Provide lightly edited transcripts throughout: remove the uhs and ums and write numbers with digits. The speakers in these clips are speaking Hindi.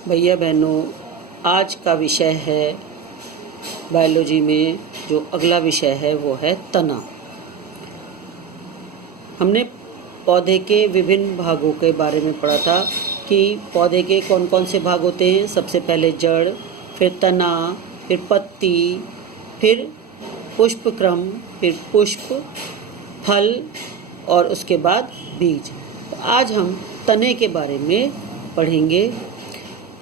भैया बहनों, आज का विषय है बायोलॉजी में जो अगला विषय है वो है तना। हमने पौधे के विभिन्न भागों के बारे में पढ़ा था कि पौधे के कौन कौन से भाग होते हैं। सबसे पहले जड़, फिर तना, फिर पत्ती, फिर पुष्पक्रम, फिर पुष्प, फल और उसके बाद बीज। तो आज हम तने के बारे में पढ़ेंगे।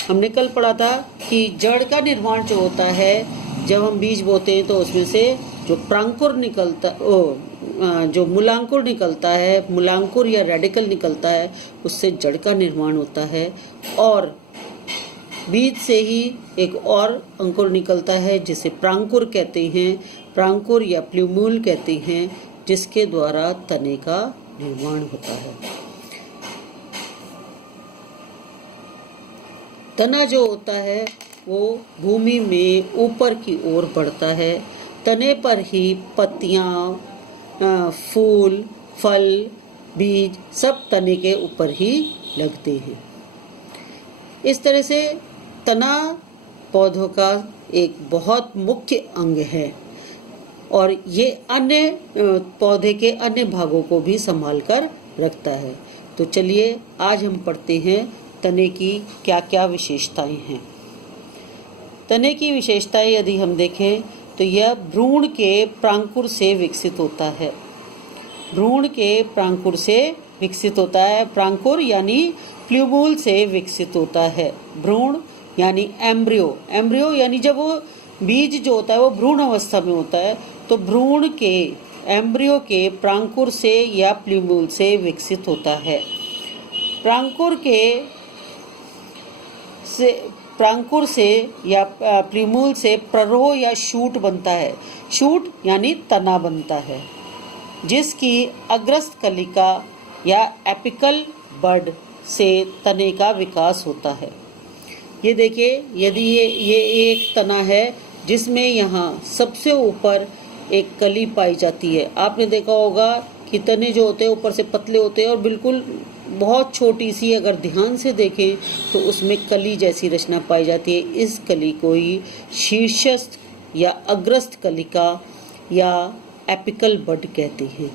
हमने कल पढ़ा था कि जड़ का निर्माण जो होता है, जब हम बीज बोते हैं तो उसमें से जो प्रांकुर निकलता जो मूलांकुर निकलता है, मूलांकुर या रेडिकल निकलता है, उससे जड़ का निर्माण होता है। और बीज से ही एक और अंकुर निकलता है जिसे प्रांकुर कहते हैं, प्रांकुर या प्लूम्यूल कहते हैं, जिसके द्वारा तने का निर्माण होता है। तना जो होता है वो भूमि में ऊपर की ओर बढ़ता है। तने पर ही पत्तियाँ, फूल, फल, बीज सब तने के ऊपर ही लगते हैं। इस तरह से तना पौधों का एक बहुत मुख्य अंग है और ये अन्य पौधे के अन्य भागों को भी संभाल कर रखता है। तो चलिए आज हम पढ़ते हैं तने की क्या क्या विशेषताएं हैं। तने की विशेषताएं यदि हम देखें तो यह भ्रूण के प्रांकुर से विकसित होता है। भ्रूण के प्रांकुर से विकसित होता है। प्रांकुर यानी प्लूम्यूल से विकसित होता है। भ्रूण यानी एम्ब्रियो, एम्ब्रियो यानी जब वो बीज जो होता है वो भ्रूण अवस्था में होता है, तो भ्रूण के एम्ब्रियो के प्रांकुर से या प्लूम्यूल से विकसित होता है। प्रांकुर से या प्लूम्यूल से प्ररोह या शूट बनता है। शूट यानी तना बनता है, जिसकी अग्रस्त कलिका या एपिकल बड से तने का विकास होता है। ये देखिए, यदि ये एक तना है जिसमें यहाँ सबसे ऊपर एक कली पाई जाती है। आपने देखा होगा कि तने जो होते हैं ऊपर से पतले होते हैं और बिल्कुल बहुत छोटी सी, अगर ध्यान से देखें तो उसमें कली जैसी रचना पाई जाती है। इस कली को ही शीर्षस्थ या अग्रस्त कलिका या एपिकल बड कहते हैं।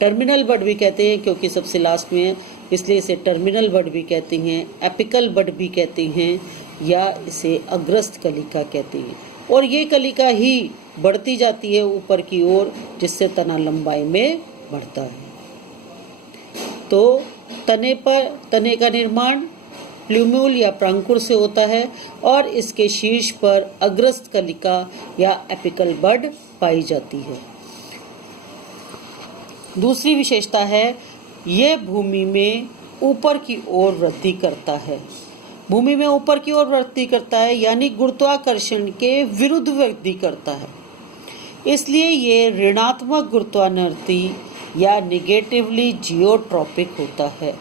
टर्मिनल बड भी कहते हैं क्योंकि सबसे लास्ट में है, इसलिए इसे टर्मिनल बड भी कहते हैं, एपिकल बड भी कहते हैं या इसे अग्रस्त कलिका कहते हैं। और ये कलिका ही बढ़ती जाती है ऊपर की ओर, जिससे तना लंबाई में बढ़ता है। तो तने का निर्माण प्लूम्यूल या प्रांकुर से होता है और इसके शीर्ष पर अग्रस्त कलिका या एपिकल बड पाई जाती है। दूसरी विशेषता है, यह भूमि में ऊपर की ओर वृद्धि करता है। भूमि में ऊपर की ओर वृद्धि करता है यानी गुरुत्वाकर्षण के विरुद्ध वृद्धि करता है। इसलिए ये ऋणात्मक गुरुत्वाकर्षण या निगेटिवली जियोट्रॉपिक होता है।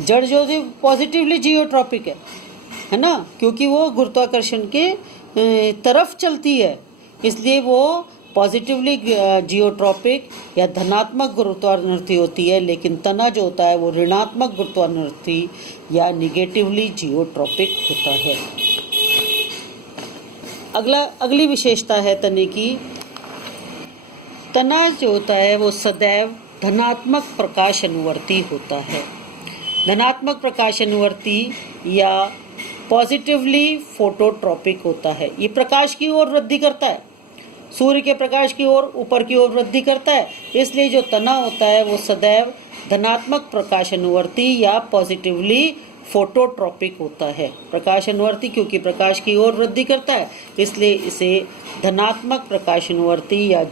जड़ जो पॉजिटिवली जियोट्रॉपिक है ना, क्योंकि वो गुरुत्वाकर्षण के तरफ चलती है, इसलिए वो पॉजिटिवली जियोट्रॉपिक या धनात्मक गुरुत्वाकर्षण होती है। लेकिन तना जो होता है वो ऋणात्मक गुरुत्वाकर्षण या निगेटिवली जियोट्रॉपिक होता है। अगली विशेषता है तने की, तना जो होता है वो सदैव धनात्मक प्रकाश अनुवर्ती होता है। धनात्मक प्रकाश अनुवर्ती या पॉजिटिवली फोटोट्रॉपिक होता है। ये प्रकाश की ओर वृद्धि करता है, सूर्य के प्रकाश की ओर ऊपर की ओर वृद्धि करता है। इसलिए जो तना होता है वो सदैव धनात्मक प्रकाश अनुवर्ती या पॉजिटिवली फोटोट्रॉपिक होता है। प्रकाश अनुवर्ती क्योंकि प्रकाश की ओर वृद्धि करता है, इसलिए इसे धनात्मक प्रकाश अनुवर्ती या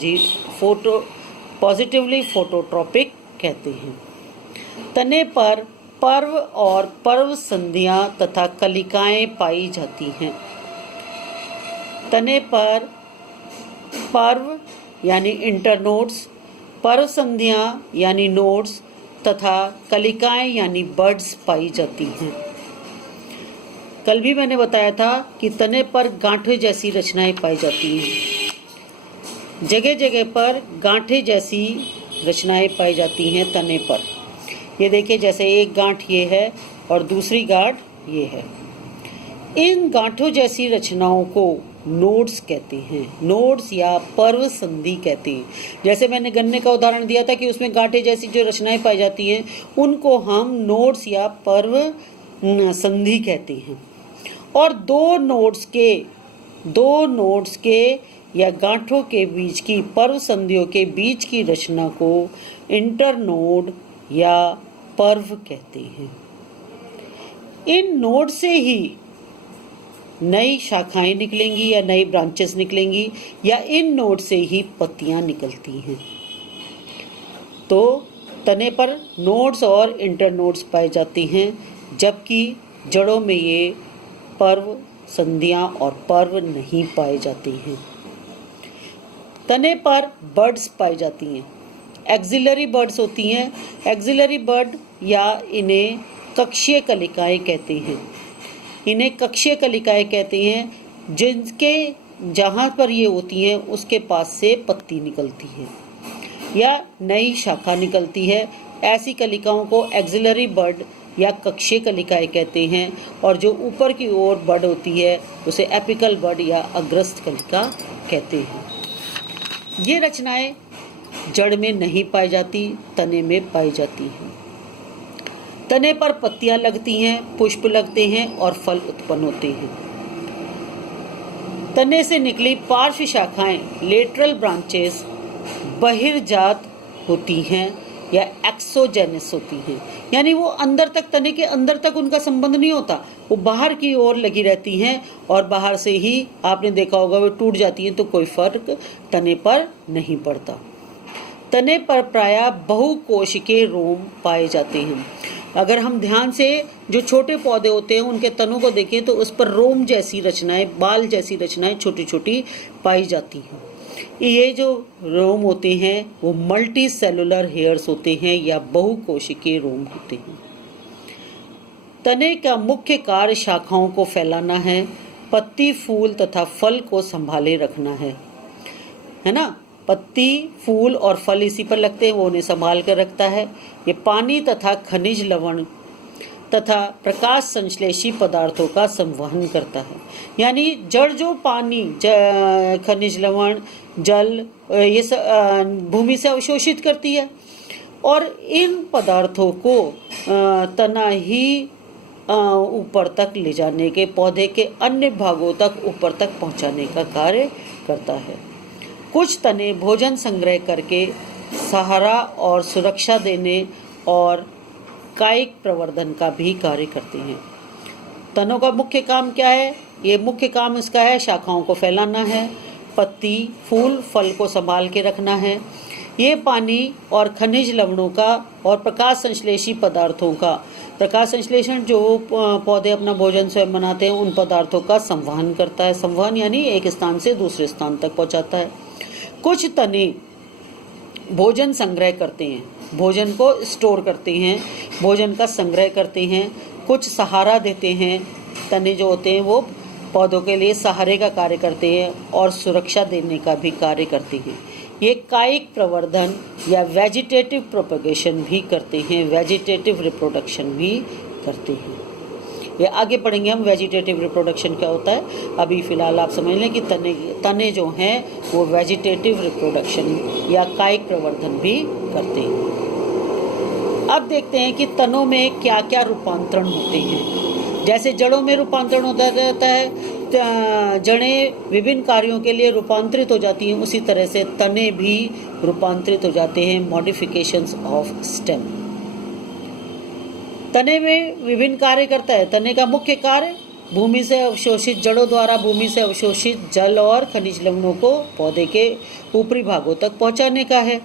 पॉजिटिवली फोटोट्रॉपिक कहते हैं। तने पर पर्व और पर्व संधियां तथा कलिकाएं पाई जाती हैं। तने पर पर्व यानी इंटरनोड्स, पर्व संधियां यानी नोड्स तथा कलिकाएं यानी बड्स पाई जाती हैं। कल भी मैंने बताया था कि तने पर गांठे जैसी रचनाएं पाई जाती हैं। जगह जगह पर गांठे जैसी रचनाएं पाई जाती हैं तने पर। ये देखिए, जैसे एक गांठ ये है और दूसरी गांठ ये है। इन गांठों जैसी रचनाओं को नोड्स कहते हैं, नोड्स या पर्व संधि कहते हैं। जैसे मैंने गन्ने का उदाहरण दिया था कि उसमें गांठे जैसी जो रचनाएं पाई जाती हैं उनको हम नोड्स या पर्व संधि कहते हैं। और दो नोड्स के या गांठों के बीच की पर्व संधियों के बीच की रचना को इंटरनोड या पर्व कहते हैं। इन नोड से ही नई शाखाएं निकलेंगी या नई ब्रांचेस निकलेंगी, या इन नोड से ही पत्तियां निकलती हैं। तो तने पर नोड्स और इंटरनोड्स पाए जाते हैं, जबकि जड़ों में ये पर्व संधियां और पर्व नहीं पाए जाते हैं। तने पर बर्ड्स पाई जाती हैं, एक्सिलरी बर्ड्स होती हैं। एक्सिलरी बर्ड या इन्हें कक्षीय कलिकाएं कहते हैं। इन्हें कक्षीय कलिकाएं कहते हैं, जिनके जहाँ पर ये होती हैं उसके पास से पत्ती निकलती है या नई शाखा निकलती है। ऐसी कलिकाओं को एक्सिलरी बर्ड या कक्षीय कलिकाएं कहते हैं, और जो ऊपर की ओर बर्ड होती है उसे एपिकल बर्ड या अग्रस्त कलिका कहते हैं। ये रचनाएं जड़ में नहीं पाई जाती, तने में पाई जाती हैं। तने पर पत्तियां लगती हैं, पुष्प लगते हैं और फल उत्पन्न होते हैं। तने से निकली पार्श्व शाखाएं लेटरल ब्रांचेस बहिर्जात होती हैं या एक्सोजेनस होती हैं, यानी वो अंदर तक, तने के अंदर तक उनका संबंध नहीं होता, वो बाहर की ओर लगी रहती हैं और बाहर से ही आपने देखा होगा वो टूट जाती हैं, तो कोई फर्क तने पर नहीं पड़ता। तने पर प्रायः बहुकोशिकीय रोम पाए जाते हैं। अगर हम ध्यान से जो छोटे पौधे होते हैं उनके तनों को देखें तो उस पर रोम जैसी रचनाएं, बाल जैसी रचनाएं छोटी छोटी पाई जाती हैं। ये जो रोम होते हैं वो मल्टी सेलुलर हेयर्स होते हैं या बहुकोशिकीय रोम होते हैं। तने का मुख्य कार्य शाखाओं को फैलाना है, पत्ती, फूल तथा फल को संभाले रखना है ना। पत्ती, फूल और फल इसी पर लगते हैं, वो उन्हें संभाल कर रखता है। ये पानी तथा खनिज लवण तथा प्रकाश संश्लेषी पदार्थों का संवहन करता है, यानी जड़ जो पानी, खनिज लवण, जल, ये भूमि से अवशोषित करती है और इन पदार्थों को तना ही ऊपर तक ले जाने के, पौधे के अन्य भागों तक ऊपर तक पहुंचाने का कार्य करता है। कुछ तने भोजन संग्रह करके सहारा और सुरक्षा देने और कायिक प्रवर्धन का भी कार्य करते हैं। तनों का मुख्य काम क्या है? ये मुख्य काम इसका है शाखाओं को फैलाना है, पत्ती, फूल, फल को संभाल के रखना है। ये पानी और खनिज लवणों का और प्रकाश संश्लेषी पदार्थों का, प्रकाश संश्लेषण जो पौधे अपना भोजन स्वयं बनाते हैं उन पदार्थों का संवहन करता है। संवहन यानी एक स्थान से दूसरे स्थान तक पहुंचाता है। कुछ तने भोजन संग्रह करते हैं, भोजन को स्टोर करते हैं, भोजन का संग्रह करते हैं। कुछ सहारा देते हैं, तने जो होते हैं वो पौधों के लिए सहारे का कार्य करते हैं और सुरक्षा देने का भी कार्य करते हैं। ये कायिक प्रवर्धन या वेजिटेटिव प्रोपगेशन भी करते हैं, वेजिटेटिव रिप्रोडक्शन भी करते हैं। ये आगे पढ़ेंगे हम वेजिटेटिव रिप्रोडक्शन क्या होता है। अभी फिलहाल आप समझ लें कि तने जो हैं वो वेजिटेटिव रिप्रोडक्शन या कायिक प्रवर्धन भी करते हैं। अब देखते हैं कि तनों में क्या क्या रूपांतरण होते हैं। जैसे जड़ों में रूपांतरण होता रहता है, जड़ें विभिन्न कार्यों के लिए रूपांतरित हो जाती हैं, उसी तरह से तने भी रूपांतरित हो जाते हैं, मॉडिफिकेशंस ऑफ स्टेम। तने में विभिन्न कार्य करता है। तने का मुख्य कार्य भूमि से अवशोषित, जड़ों द्वारा भूमि से अवशोषित जल और खनिज लवणों को पौधे के ऊपरी भागों तक पहुंचाने का है।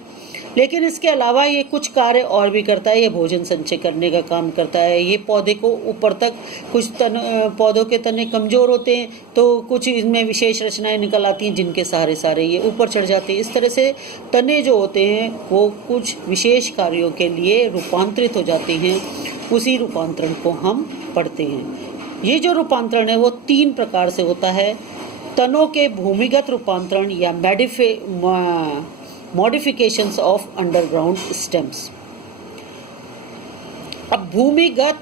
लेकिन इसके अलावा ये कुछ कार्य और भी करता है। ये भोजन संचय करने का काम करता है। ये पौधे को ऊपर तक, कुछ पौधों के तने कमजोर होते हैं तो कुछ इनमें विशेष रचनाएं निकल आती हैं जिनके सहारे ये ऊपर चढ़ जाते हैं। इस तरह से तने जो होते हैं वो कुछ विशेष कार्यों के लिए रूपांतरित हो जाते हैं। उसी रूपांतरण को हम पढ़ते हैं। ये जो रूपांतरण है वो 3 प्रकार से होता है। तनों के भूमिगत रूपांतरण या मॉडिफिकेशंस ऑफ अंडरग्राउंड स्टेम्स। अब भूमिगत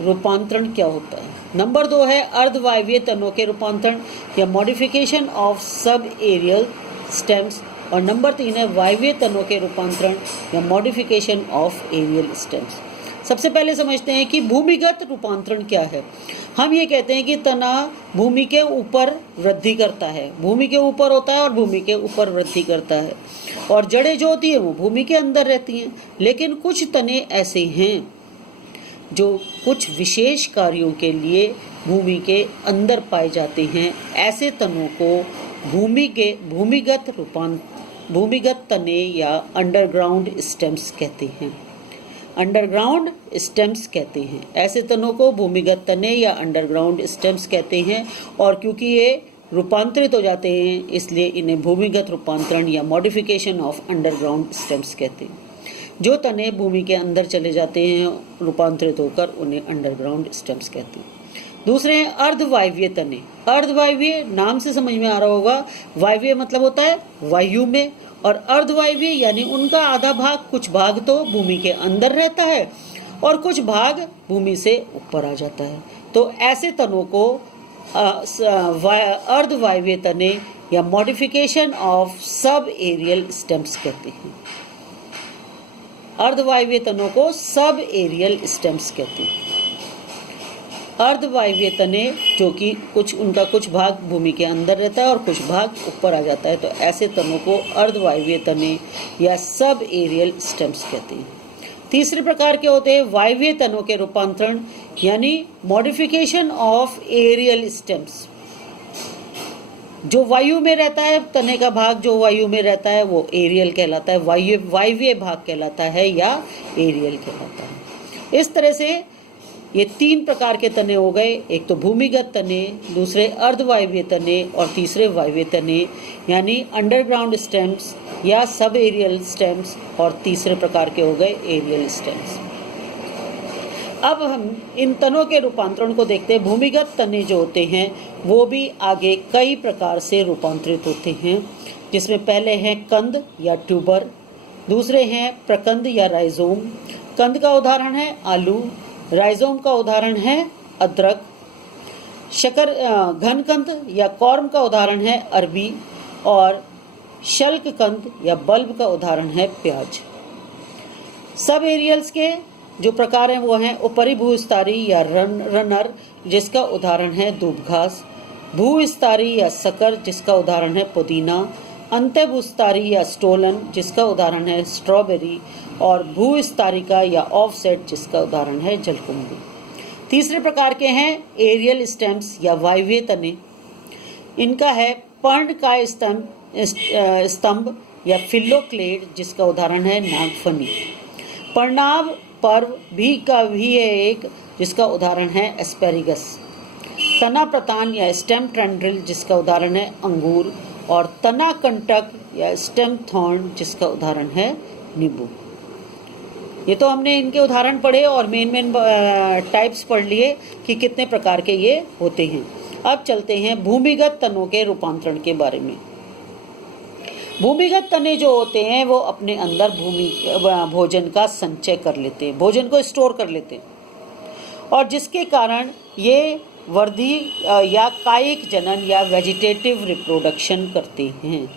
रूपांतरण क्या होता है। नंबर 2 है अर्धवायवीय तनों के रूपांतरण या modification of subaerial stems, और नंबर 3 है वायवीय तनों के रूपांतरण या मॉडिफिकेशन ऑफ एरियल स्टेम्स। सबसे पहले समझते हैं कि भूमिगत रूपांतरण क्या है। हम ये कहते हैं कि तना भूमि के ऊपर वृद्धि करता है, भूमि के ऊपर होता है और भूमि के ऊपर वृद्धि करता है, और जड़ें जो होती हैं वो भूमि के अंदर रहती हैं। लेकिन कुछ तने ऐसे हैं जो कुछ विशेष कार्यों के लिए भूमि के अंदर पाए जाते हैं। ऐसे तनों को भूमिगत तने या अंडरग्राउंड स्टेम्स कहते हैं। अंडरग्राउंड स्टेम्स कहते हैं ऐसे तनों को भूमिगत तने या अंडरग्राउंड स्टेम्स कहते हैं। और क्योंकि ये रूपांतरित हो जाते हैं इसलिए इन्हें भूमिगत रूपांतरण या मॉडिफिकेशन ऑफ अंडरग्राउंड स्टेम्स कहते हैं। जो तने भूमि के अंदर चले जाते हैं रूपांतरित होकर उन्हें अंडरग्राउंड स्टेम्स कहते हैं। दूसरे हैं अर्धवायवीय तने। अर्धवायवीय नाम से समझ में आ रहा होगा, वायवीय मतलब होता है वायु में, और अर्धवायवीय यानी उनका आधा भाग, कुछ भाग तो भूमि के अंदर रहता है और कुछ भाग भूमि से ऊपर आ जाता है। तो ऐसे तनों को अर्धवायवीय तने या modification of subaerial stems कहते हैं। अर्धवायवीय तनों को सब एरियल स्टेम्स कहते हैं। अर्धवायवीय तने जो कि उनका कुछ भाग भूमि के अंदर रहता है और कुछ भाग ऊपर आ जाता है, तो ऐसे तनों को अर्धवायवीय तने या सब एरियल स्टेम्स कहते हैं। तीसरे प्रकार के होते हैं वायवीय तनों के रूपांतरण यानी मॉडिफिकेशन ऑफ एरियल स्टेम्स। जो वायु में रहता है, तने का भाग जो वायु में रहता है वो एरियल कहलाता है, वायवीय भाग कहलाता है या एरियल कहलाता है। इस तरह से ये 3 प्रकार के तने हो गए, एक तो भूमिगत तने, दूसरे अर्धवायवीय तने और तीसरे वायवीय तने यानी अंडरग्राउंड स्टेम्स या सब एरियल स्टेम्स, और तीसरे प्रकार के हो गए एरियल स्टेम्स। अब हम इन तनों के रूपांतरण को देखते हैं। भूमिगत तने जो होते हैं वो भी आगे कई प्रकार से रूपांतरित होते हैं, जिसमें पहले हैं कंद या ट्यूबर, दूसरे हैं प्रकंद या राइजोम। कंद का उदाहरण है आलू, राइजोम का उदाहरण है अदरक, घनकंद या कॉर्म का उदाहरण है अरबी, और शल्ककंद या बल्ब का उदाहरण है प्याज। सब एरियल्स के जो प्रकार हैं वो हैं ऊपरी भूस्तरीय या रनर, जिसका उदाहरण है दूब घास, भूस्तरीय या सकर, जिसका उदाहरण है पुदीना, अंत्य भूस्तरीय या स्टोलन, जिसका उदाहरण है स्ट्रॉबेरी, और भूस्तारिका या ऑफसेट, जिसका उदाहरण है जलकुंभी। तीसरे प्रकार के हैं एरियल स्टेम्स या वायवीय तने। इनका है पर्णकाय स्तंभ या फिल्लोक्लेड, जिसका उदाहरण है नागफनी। पर्णाभ पर्व भी है एक, जिसका उदाहरण है एस्पेरिगस। तना प्रतान या स्टेम ट्रेंड्रिल, जिसका उदाहरण है अंगूर, और तना कंटक या स्टेम थॉर्न, जिसका उदाहरण है नींबू। ये तो हमने इनके उदाहरण पढ़े और मेन टाइप्स पढ़ लिए कि कितने प्रकार के ये होते हैं। अब चलते हैं भूमिगत तनों के रूपांतरण के बारे में। भूमिगत तने जो होते हैं वो अपने अंदर भोजन का संचय कर लेते हैं, भोजन को स्टोर कर लेते हैं, और जिसके कारण ये वृद्धि या कायिक जनन या वेजिटेटिव रिप्रोडक्शन करते हैं।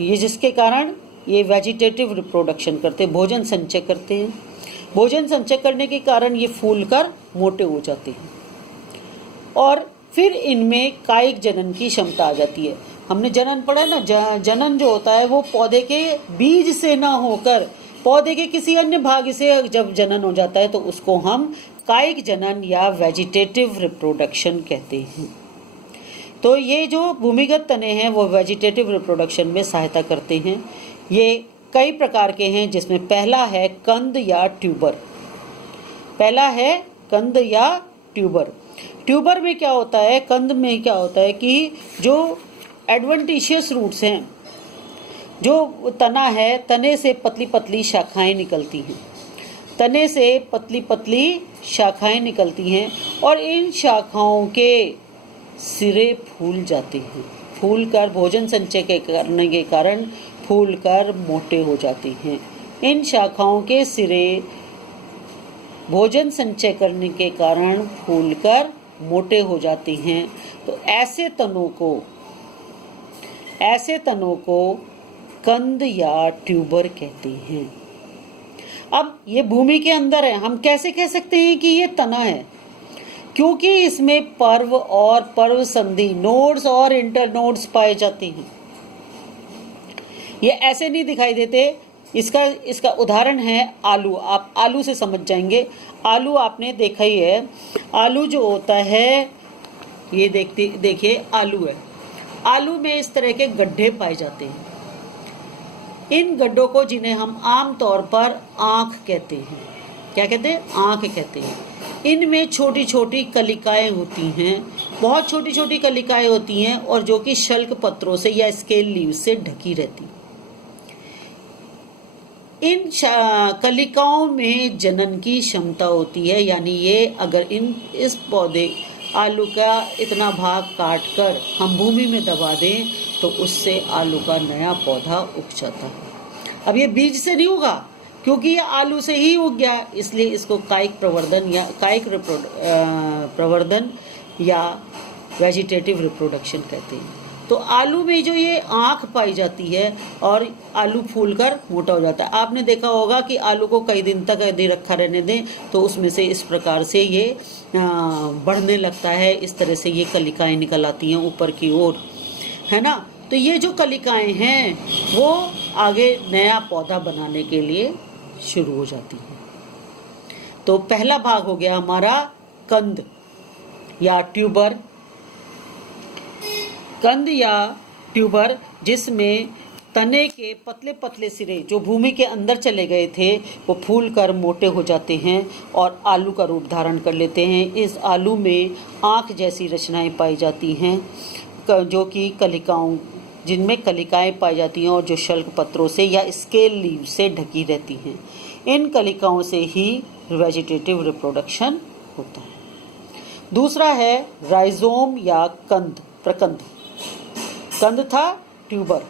ये जिसके कारण ये वेजिटेटिव रिप्रोडक्शन करते हैं, भोजन संचय करते हैं। भोजन संचय करने के कारण ये फूलकर मोटे हो जाते हैं और फिर इनमें कायिक जनन की क्षमता आ जाती है। हमने जनन पढ़ा ना, जनन जो होता है वो पौधे के बीज से ना होकर पौधे के किसी अन्य भाग से जब जनन हो जाता है तो उसको हम कायिक जनन या वेजिटेटिव रिप्रोडक्शन कहते हैं। तो ये जो भूमिगत तने हैं वो वेजिटेटिव रिप्रोडक्शन में सहायता करते हैं। ये कई प्रकार के हैं, जिसमें पहला है कंद या ट्यूबर। पहला है कंद या ट्यूबर। ट्यूबर में क्या होता है, कंद में क्या होता है कि जो एडवेंटिशियस रूट्स हैं, जो तना है, तने से पतली पतली शाखाएं निकलती हैं, तने से पतली पतली शाखाएं निकलती हैं और इन शाखाओं के सिरे फूल जाते हैं। फूल कर भोजन संचय के करने के कारण फूल कर मोटे हो जाते हैं। इन शाखाओं के सिरे भोजन संचय करने के कारण फूलकर मोटे हो जाते हैं। तो ऐसे तनों को कंद या ट्यूबर कहते हैं। अब ये भूमि के अंदर है, हम कैसे कह सकते हैं कि ये तना है? क्योंकि इसमें पर्व और पर्व संधि नोड्स और इंटरनोड्स पाए जाते हैं। ये ऐसे नहीं दिखाई देते। इसका उदाहरण है आलू। आप आलू से समझ जाएंगे। आलू आपने देखा ही है। आलू जो होता है, ये देखिए आलू है। आलू में इस तरह के गड्ढे पाए जाते हैं। इन गड्ढों को, जिन्हें हम आम तौर पर आंख कहते हैं, क्या कहते हैं? आंख कहते हैं। इनमें छोटी छोटी कलिकाएं होती हैं, बहुत छोटी छोटी कलिकाएं होती हैं, और जो कि शल्क पत्रों से या स्केल लीव्स से ढकी रहती हैं। इन कलिकाओं में जनन की क्षमता होती है, यानी ये अगर इस पौधे आलू का इतना भाग काट कर हम भूमि में दबा दें तो उससे आलू का नया पौधा उग जाता है। अब ये बीज से नहीं उगा, क्योंकि ये आलू से ही उग गया, इसलिए इसको कायिक प्रवर्धन या वेजिटेटिव रिप्रोडक्शन कहते हैं। तो आलू में जो ये आँख पाई जाती है और आलू फूलकर मोटा हो जाता है। आपने देखा होगा कि आलू को कई दिन तक यदि रखा रहने दें तो उसमें से इस प्रकार से ये बढ़ने लगता है। इस तरह से ये कलिकाएं निकल आती हैं ऊपर की ओर, है ना। तो ये जो कलिकाएं हैं वो आगे नया पौधा बनाने के लिए शुरू हो जाती हैं। तो पहला भाग हो गया हमारा कंद या ट्यूबर। कंद या ट्यूबर, जिसमें तने के पतले पतले सिरे जो भूमि के अंदर चले गए थे वो फूल कर मोटे हो जाते हैं और आलू का रूप धारण कर लेते हैं। इस आलू में आँख जैसी रचनाएं पाई जाती हैं, जो कि जिनमें कलिकाएं पाई जाती हैं और जो शल्क पत्रों से या स्केल लीव से ढकी रहती हैं। इन कलिकाओं से ही वेजिटेटिव रिप्रोडक्शन होता है। दूसरा है राइजोम या प्रकंद। कंद था, ट्यूबर।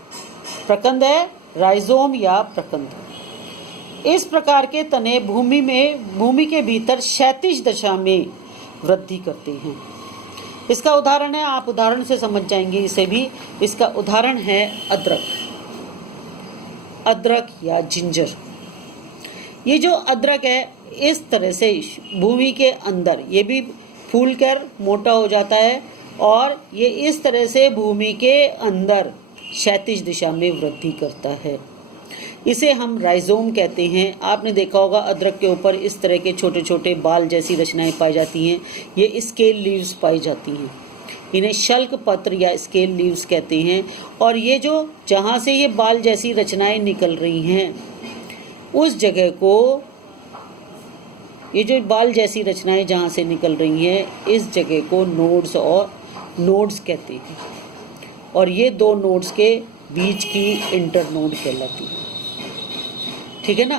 प्रकंद है राइजोम या प्रकंद। इस प्रकार के तने भूमि के भीतर क्षैतिज दशा में वृद्धि करते हैं। इसका उदाहरण है, आप उदाहरण से समझ जाएंगे इसे भी। इसका उदाहरण है अदरक या जिंजर। ये जो अदरक है, इस तरह से भूमि के अंदर ये भी फूल कर मोटा हो जाता है और ये इस तरह से भूमि के अंदर क्षैतिज दिशा में वृद्धि करता है। इसे हम राइजोम कहते हैं। आपने देखा होगा अदरक के ऊपर इस तरह के छोटे छोटे बाल जैसी रचनाएं पाई जाती हैं। ये स्केल लीव्स पाई जाती हैं। इन्हें शल्क पत्र या स्केल लीव्स कहते हैं। और ये जो जहाँ से ये बाल जैसी रचनाएं निकल रही हैं, उस जगह को, ये जो बाल जैसी रचनाएं जहाँ से निकल रही हैं, इस जगह को नोड्स कहते हैं। और ये दो नोड्स के बीच की इंटरनोड कहलाती है। ठीक है ना।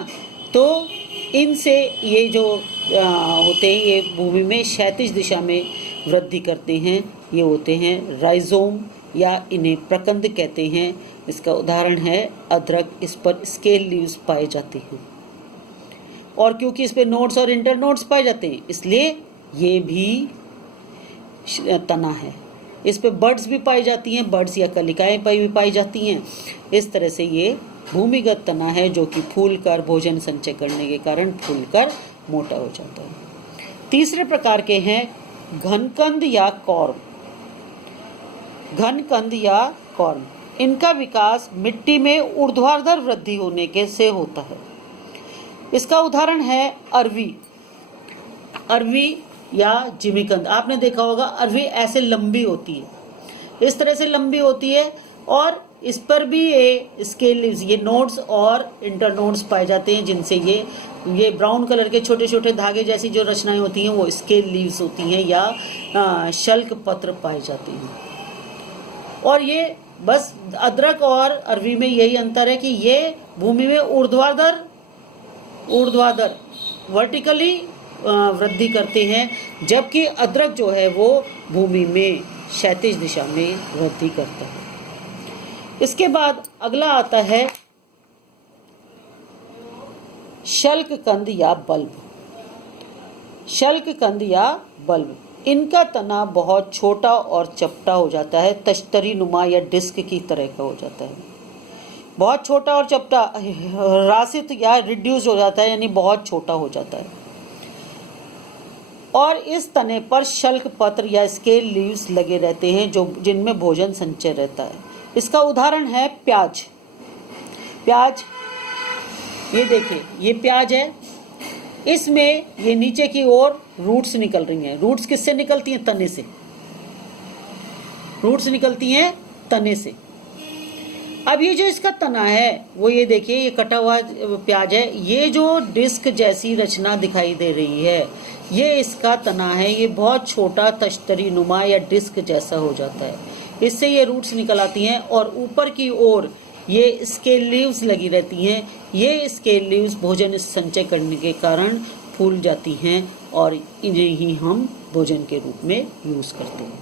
तो इनसे ये जो होते हैं, ये भूमि में क्षैतिज दिशा में वृद्धि करते हैं। ये होते हैं राइजोम या इन्हें प्रकंद कहते हैं। इसका उदाहरण है अदरक। इस पर स्केल लीव्स पाए जाते हैं और क्योंकि इस पे नोड्स और इंटरनोड्स पाए जाते हैं, इसलिए ये भी तना है। इस पे बड्स भी पाई जाती हैं, बड्स या कलिकाएं भी पाई जाती हैं। इस तरह से ये भूमिगत तना है जो कि फूल कर भोजन संचय करने के कारण फूल कर मोटा हो जाता है। तीसरे प्रकार के हैं घनकंद या कॉर्म। घनकंद या कॉर्म, इनका विकास मिट्टी में ऊर्ध्वाधर वृद्धि होने के से होता है। इसका उदाहरण है अरवी या जिमीकंद। आपने देखा होगा अरवी ऐसे लंबी होती है, इस तरह से लंबी होती है और इस पर भी ये स्केल लीव्स, ये नोड्स और इंटरनोड्स पाए जाते हैं, जिनसे ये ब्राउन कलर के छोटे छोटे धागे जैसी जो रचनाएं होती हैं वो स्केल लीव्स होती हैं या शल्क पत्र पाए जाते हैं। और ये बस अदरक और अरवी में यही अंतर है कि ये भूमि में ऊर्ध्वाधर वर्टिकली वृद्धि करते हैं, जबकि अदरक जो है वो भूमि में क्षैतिज दिशा में वृद्धि करता है। इसके बाद अगला आता है शल्क कंद या बल्ब। शल्क कंद या बल्ब, इनका तना बहुत छोटा और चपटा हो जाता है, तश्तरी नुमा या डिस्क की तरह का हो जाता है। बहुत छोटा और चपटा, रासित या रिड्यूस हो जाता है, यानी बहुत छोटा हो जाता है। और इस तने पर शल्क पत्र या स्केल लीव्स लगे रहते हैं जो जिनमें भोजन संचय रहता है। इसका उदाहरण है प्याज। प्याज, ये देखिए, ये प्याज है, इसमें ये नीचे की ओर रूट्स निकल रही हैं। रूट्स किससे निकलती हैं? तने से। रूट्स निकलती हैं तने से। अब ये जो इसका तना है वो ये देखिए, ये कटा हुआ प्याज है, ये जो डिस्क जैसी रचना दिखाई दे रही है ये इसका तना है। ये बहुत छोटा तश्तरी नुमा या डिस्क जैसा हो जाता है, इससे ये रूट्स निकल आती हैं और ऊपर की ओर ये स्केल लीव्स लगी रहती हैं। ये स्केल लीव्स भोजन संचय करने के कारण फूल जाती हैं और इन्हें ही हम भोजन के रूप में यूज करते हैं।